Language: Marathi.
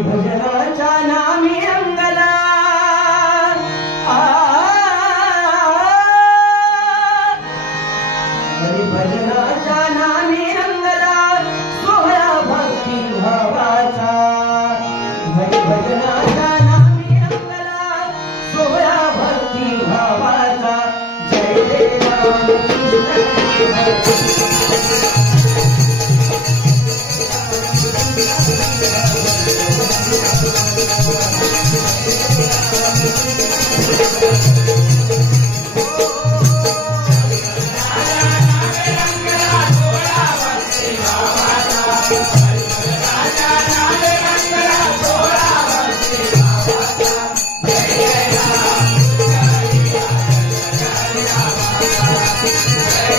भजनाच्या नामी रंगला भजनाच्या नामी रंगला सोहळा भक्ती भावाचा भजनाच्या नामी रंगला सोहळा भक्ती भावाचा जय जय राम कृष्ण